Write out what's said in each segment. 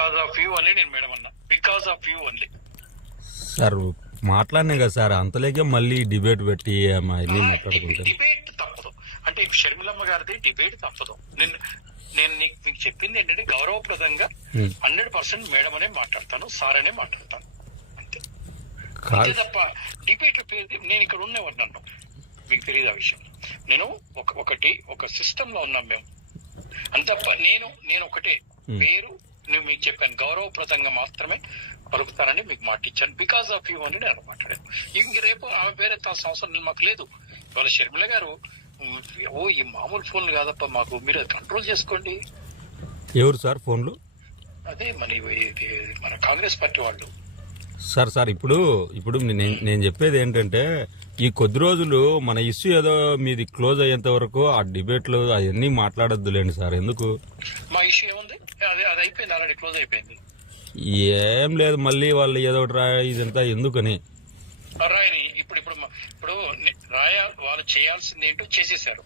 Because of you only నేను madam అన్నా, because of you only. Sir మాట్లాడినా కదా సార్, అంతలేకే మళ్ళీ డిబేట్ పెట్టి మళ్ళీ మాట్లాడుకుంటారు. డిబేట్ తప్పదు అంటే షర్మిలమ్మ గారిది డిబేట్ తప్పదు. నేను మీకు చెప్పింది ఏంటంటే గౌరవప్రదంగా 100% మేడం అనే మాట్లాడతాను, సార్ అనే మాట్లాడతాను, అంతే తప్ప డిబేట్ నేను ఇక్కడ ఉన్నవారు నన్ను మీకు తెలియదు ఆ విషయం. నేను ఒక సిస్టమ్ లో ఉన్నాం మేము అంత. నేను ఒకటే పేరు నేను మీకు చెప్పాను, గౌరవప్రదంగా మాత్రమే పలుకుతానని మీకు మాట ఇచ్చాను. బికాస్ ఆఫ్ యూ అని నేను మాట్లాడాను. ఇంక రేపు ఆమె పేరు ఎత్తాల్సిన అవసరం మాకు లేదు. ఇవాళ షర్మిల గారు ఈ మామూలు ఫోన్లు కాదప్ప మాకు, మీరు అది కంట్రోల్ చేసుకోండి. ఎవరు సార్ ఫోన్లు? అదే మన కాంగ్రెస్ పార్టీ వాళ్ళు. సార్ ఇప్పుడు నేను చెప్పేది ఏంటంటే, ఈ కొద్ది రోజులు మన ఇష్యూ ఏదో మీది క్లోజ్ అయ్యేంత వరకు ఆ డిబేట్లు అవన్నీ మాట్లాడొద్దులేండి సార్. ఎందుకు? మా ఇష్యూ ఏముంది, అది అయిపోయింది, ఆల్రెడీ క్లోజ్ అయిపోయింది. ఏం లేదు, మళ్ళీ వాళ్ళు ఏదో ఒకటి ఇదంతా ఎందుకని రాయని ఇప్పుడు వాళ్ళు చేయాల్సింది ఏంటో చేసేసారు.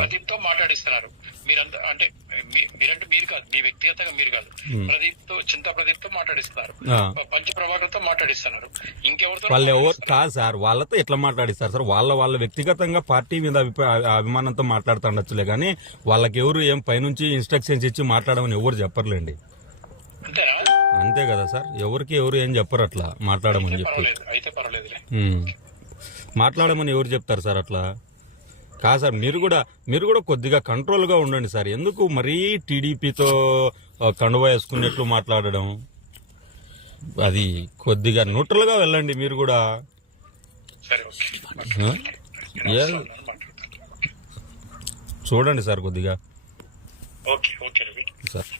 ప్రదీప్ తో మాట్లాడిస్తున్నారు. మీరంతా అంటే మీరు కాదు, మీ వ్యక్తిగతంగా మీరు కాదు, చింతా ప్రదీప్ తో మాట్లాడిస్తున్నారు, పంచ ప్రభాకర్ తో మాట్లాడిస్తున్నారు, ఇంకెవరితో? వాళ్ళు ఎవరు కాదు సార్, వాళ్ళతో ఎట్లా మాట్లాడిస్తారు సార్? వాళ్ళ వ్యక్తిగతంగా పార్టీ మీద అభిమానంతో మాట్లాడుతుండొచ్చులే కానీ వాళ్ళకి ఎవరు ఏం పైనుంచి ఇన్స్ట్రక్షన్స్ ఇచ్చి మాట్లాడమని ఎవరు చెప్పర్లేండి. అంతేనా? అంతే కదా సార్, ఎవరు ఏం చెప్పరు అట్లా మాట్లాడమని చెప్పి. అయితే పర్వాలేదు, మాట్లాడమని ఎవరు చెప్తారు సార్ అట్లా? కాదు సార్, మీరు కూడా కొద్దిగా కంట్రోల్ గా ఉండండి సార్. ఎందుకు మరీ టీడీపీతో కండువా వేసుకున్నట్లు మాట్లాడడం? అది కొద్దిగా న్యూట్రల్ గా వెళ్ళండి మీరు కూడా. చూడండి సార్ కొద్దిగా సార్.